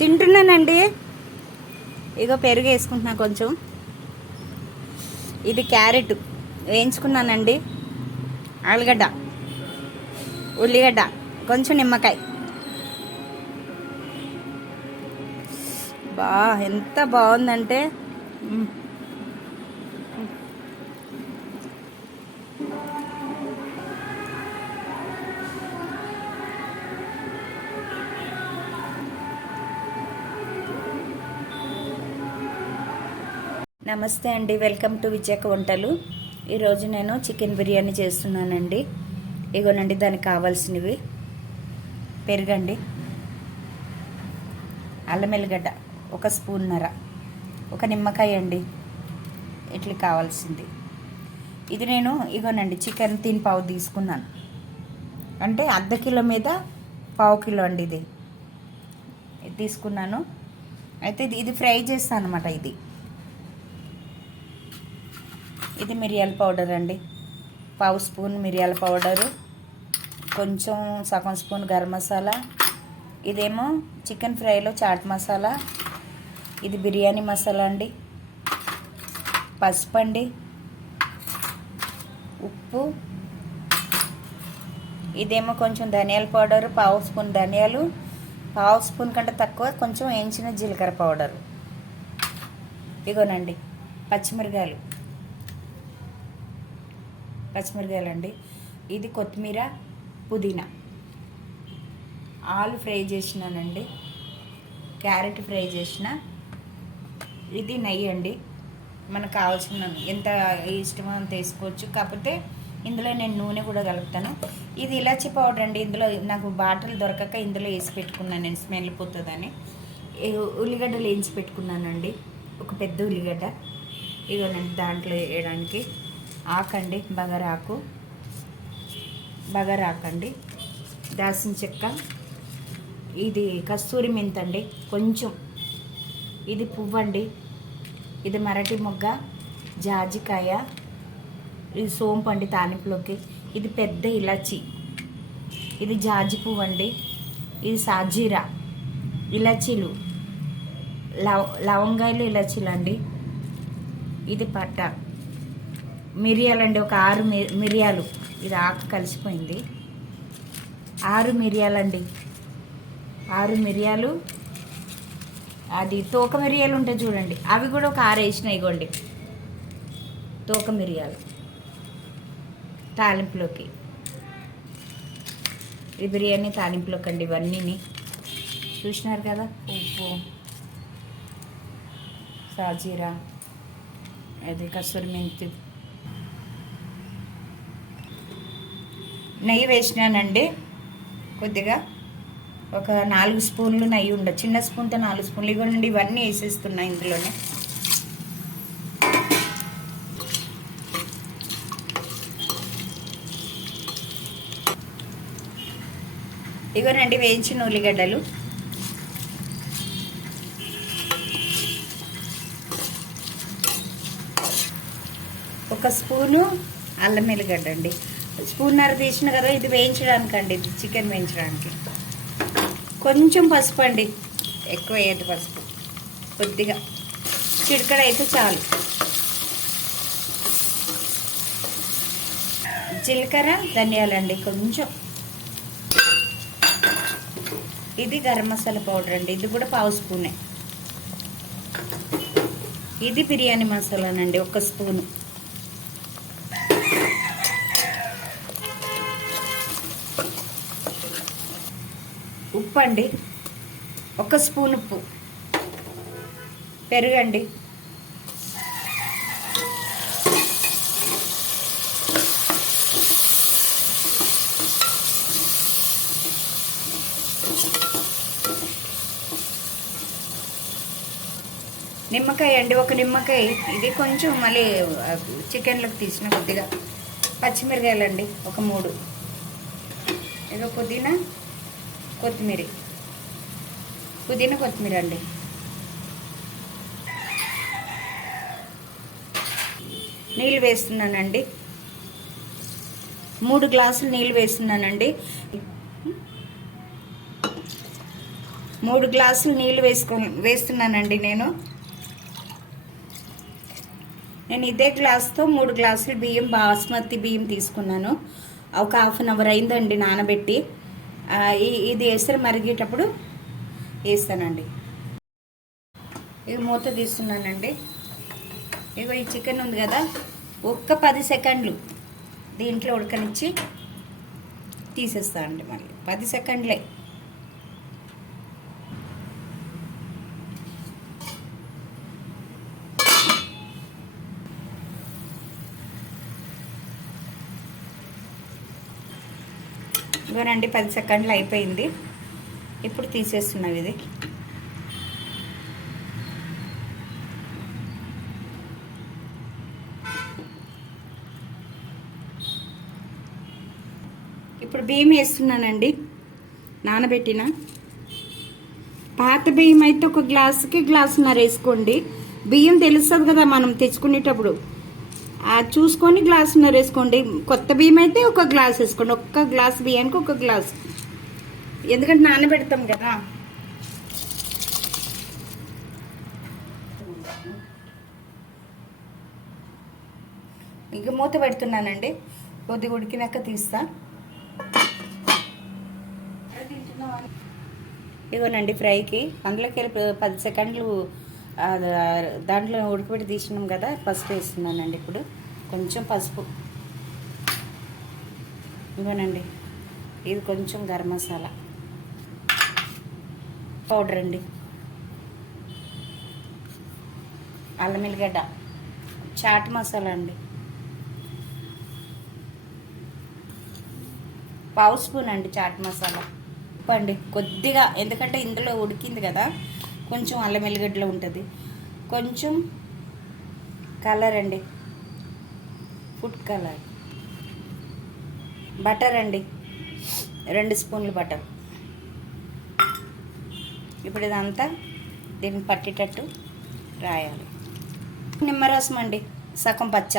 తింటున్నానండి. ఇగో పెరుగు వేసుకుంటున్నా కొంచెం. ఇది క్యారెట్ వేయించుకున్నానండి, ఆలుగడ్డ, ఉల్లిగడ్డ, కొంచెం నిమ్మకాయ. బా ఎంత బాగుందంటే నమస్తే అండి, వెల్కమ్ టు విజయక వంటలు. ఈరోజు నేను చికెన్ బిర్యానీ చేస్తున్నానండి. ఇగోనండి దానికి కావాల్సినవి: పెరుగండి, అల్లం ఎల్లిగడ్డ 1 స్పూన్నర, ఒక నిమ్మకాయ అండి, ఇట్లా కావాల్సింది. ఇది నేను ఇగోనండి చికెన్ పావు తీసుకున్నాను, అంటే అర్ధ కిలో మీద పావు కిలో అండి ఇది తీసుకున్నాను. అయితే ఇది ఫ్రై చేస్తాను అనమాట. ఇది మిరియాల పౌడర్ అండి, పావు స్పూన్ మిరియాల పౌడరు, కొంచెం సగం స్పూన్ గరం మసాలా, ఇదేమో చికెన్ ఫ్రైలో చాట్ మసాలా, ఇది బిర్యానీ మసాలా అండి, పసుపు అండి, ఉప్పు, ఇదేమో కొంచెం ధనియాల పౌడరు, పావు స్పూన్ ధనియాలు, పావు స్పూన్ కంటే తక్కువ కొంచెం వేయించిన జీలకర్ర పౌడరు. ఇగోనండి పచ్చిమిరకాయలండి, ఇది కొత్తిమీర, పుదీనా. ఆలు ఫ్రై చేసినానండి, క్యారెట్ ఫ్రై చేసిన, ఇది నెయ్యి అండి. మనకు కావాల్సిన ఎంత ఇష్టమో అంత వేసుకోవచ్చు, కాకపోతే ఇందులో నేను నూనె కూడా కలుపుతాను. ఇది ఇలాచి పౌడర్ అండి, ఇందులో నాకు బాటిల్ దొరకక ఇందులో వేసి పెట్టుకున్నాను నేను, స్మెల్ పోతుందని. ఉల్లిగడ్డలు వేయించి పెట్టుకున్నానండి, ఒక పెద్ద ఉల్లిగడ్డ. ఇగోనండి దాంట్లో వేయడానికి ఆకండి, బగారాకండి, దాల్చిన చెక్క, ఇది కస్తూరి మెంతండి కొంచెం, ఇది పువ్వండి, ఇది మరటి మొగ్గ, జాజికాయ, ఇది సోంపు అండి తాలింపులోకి, ఇది పెద్ద ఇలాచి, ఇది జాజి పువ్వు అండి, ఇది సాజీరా, ఇలాచీలు, లవంగాయలు, ఇలాచీలు అండి, ఇది పట్ట, మిరియాలండి, ఒక 6 మిరియాలు, ఇది ఆకు కలిసిపోయింది, 6 మిరియాలండి, 6 మిరియాలు. అది తోక మిరియాలు ఉంటాయి చూడండి, అవి కూడా ఒక 6 వేసినాయి. ఇగోండి తోక మిరియాలు తాలింపులోకి, ఈ బిర్యానీ తాలింపులోకి అండి. ఇవన్నీ చూసినారు కదా, ఉప్పు, సాజీరా, అది కసూరి మెంతి, నెయ్యి వేసినానండి కొద్దిగా, ఒక 4 స్పూన్లు నెయ్యి ఉండదు, చిన్న స్పూన్తో 4 స్పూన్లు. ఇవ్వండి, ఇవన్నీ వేసేస్తున్నా ఇందులోనే. ఇగోనండి వేయించిన ఉల్లిగడ్డలు, ఒక స్పూను అల్లం ఎల్లిగడ్డ అండి, స్పూన్నర తీసిన కదా, ఇది వేయించడానికి అండి, ఇది చికెన్ వేయించడానికి. కొంచెం పసుపు అండి, ఎక్కువ వేయద్దు పసుపు, కొద్దిగా చిటికెడ అయితే చాలు. జీలకర్ర, ధనియాలండి కొంచెం, ఇది గరం మసాలా పౌడర్ అండి, ఇది కూడా పావు స్పూనే. ఇది బిర్యానీ మసాలానండి, 1 స్పూను. ఉప్పు అండి, 1 స్పూన్ ఉప్పు. పెరుగండి, నిమ్మకాయ అండి, 1 నిమ్మకాయ, ఇది కొంచెం మళ్ళీ చికెన్లోకి తీసిన కొద్దిగా. పచ్చిమిరకాయలండి ఒక 3, ఇక పుదీనా కొత్తిమీర అండి. నీళ్ళు వేస్తున్నానండి, 3 గ్లాసులు నీళ్ళు వేస్తున్నానండి. 3 గ్లాసులు నీళ్ళు వేస్తున్నానండి నేను ఇదే గ్లాస్తో 3 గ్లాసులు బియ్యం, బాస్మతి బియ్యం తీసుకున్నాను. ఒక హాఫ్ అన్ అవర్ అయిందండి నానబెట్టి. ఇది ఎసరు మరిగేటప్పుడు వేస్తానండి. ఇక మూత తీస్తున్నానండి. ఇగో ఈ చికెన్ ఉంది కదా, ఒక్క 10 సెకండ్లు దీంట్లో ఉడకనిచ్చి తీసేస్తానండి. మళ్ళీ 10 సెకండ్లే. ఇగోనండి 10 సెకండ్లు అయిపోయింది. ఇప్పుడు తీసేస్తున్నాం ఇది. ఇప్పుడు బియ్యం వేస్తున్నానండి. నానబెట్టిన పాత బియ్యం అయితే ఒక గ్లాసుకి గ్లాసున్నర వేసుకోండి. బియ్యం తెలుస్తుంది కదా మనం తెచ్చుకునేటప్పుడు, చూసుకొని గ్లాసున్నర వేసుకోండి. కొత్త బియ్యం అయితే ఒక గ్లాస్ వేసుకోండి. ఒక్క గ్లాస్ బియ్యానికి ఒక గ్లాస్, ఎందుకంటే నానబెడతాం కదా. ఇక మూత పెడుతున్నానండి. కొద్దిగా ఉడికినాక తీస్తా. ఇవ్వనండి ఫ్రైకి అందులోకి 10 సెకండ్లు దాంట్లో ఉడకబెట్టి తీసినాం కదా, పసుపు వేస్తున్నానండి. ఇప్పుడు కొంచెం పసుపు ఇవ్వనండి. ఇది కొంచెం గరం మసాలా పౌడర్ అండి, అల్లం ఎల్లిగడ్డ, చాట్ మసాలా అండి, 1/2 స్పూన్ అండి చాట్ మసాలా. అండి కొద్దిగా, ఎందుకంటే ఇందులో ఉడికింది కదా, కొంచెం అల్లం ఎల్లిగడ్డలో ఉంటుంది. కొంచెం కలర్ అండి, ఫుడ్ కలర్. బటర్ అండి, 2 స్పూన్లు బటర్. ఇప్పుడు ఇదంతా దీన్ని పట్టేటట్టు రాయాలి. నిమ్మరసం అండి, సగం పచ్చ.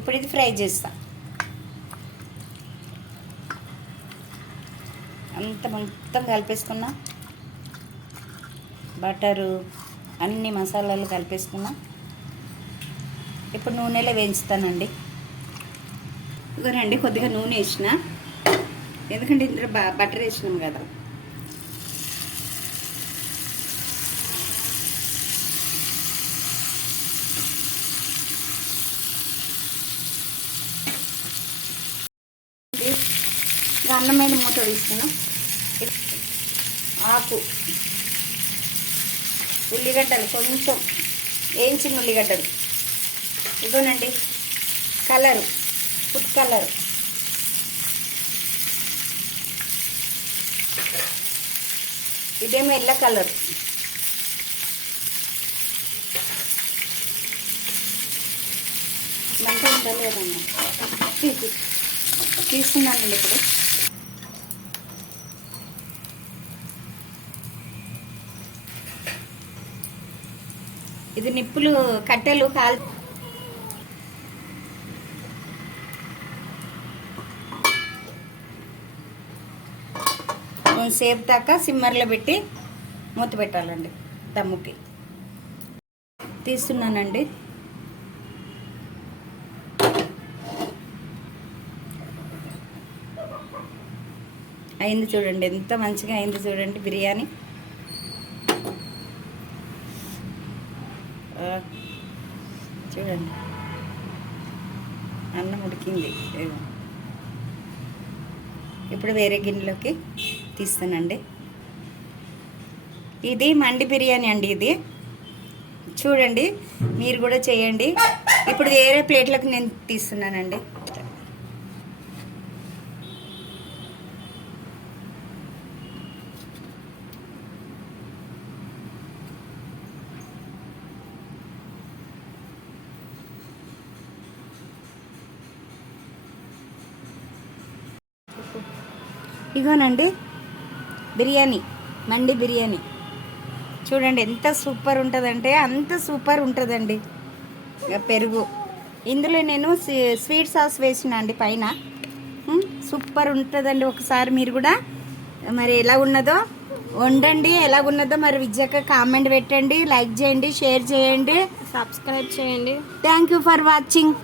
ఇప్పుడు ఇది ఫ్రై చేస్తా. మొత్తం కలిపేసుకున్నా, బటరు అన్ని మసాలాలు కలిపేసుకున్నా. ఇప్పుడు నూనెలో వేయించుతానండి. ఇదిగోనండి కొద్దిగా నూనె వేసిన, ఎందుకంటే ఇందులో బటర్ వేసినాం కదా. అన్నం మీద మూత తీసుకున్నాం. ఆకు, ఉల్లిగడ్డలు కొంచెం వేయించిన ఉల్లిగడ్డలు. ఇదిగోనండి కలరు, ఫుడ్ కలరు. ఇదేమో ఎల్ల కలర్. మంట ఉండలేదమ్మా, తీసుకున్నానండి. ఇప్పుడు ఇది నిప్పులు కట్టెలు కాల్ కొంతసేపు దాకా సిమ్మర్లో పెట్టి మూత పెట్టాలండి. దమ్ముకి తీస్తున్నానండి. అయింది చూడండి, ఎంత మంచిగా అయింది చూడండి బిర్యానీ. చూడండి అన్నం ఉడికింది. ఇప్పుడు వేరే గిన్నెలోకి తీస్తానండి. ఇది మండి బిర్యానీ అండి. ఇది చూడండి, మీరు కూడా చేయండి. ఇప్పుడు వేరే ప్లేట్లోకి నేను తీస్తున్నానండి. ఇగోనండి బిర్యానీ, మండి బిర్యానీ. చూడండి ఎంత సూపర్ ఉంటుందంటే అంత సూపర్ ఉంటుందండి. పెరుగు ఇందులో నేను స్వీట్ సాస్ వేసిన అండి పైన. సూపర్ ఉంటుందండి. ఒకసారి మీరు కూడా మరి ఎలా ఉన్నదో వండండి, ఎలాగున్నదో మరి విజయక్క కామెంట్ పెట్టండి, లైక్ చేయండి, షేర్ చేయండి, సబ్స్క్రైబ్ చేయండి. Thank you for watching.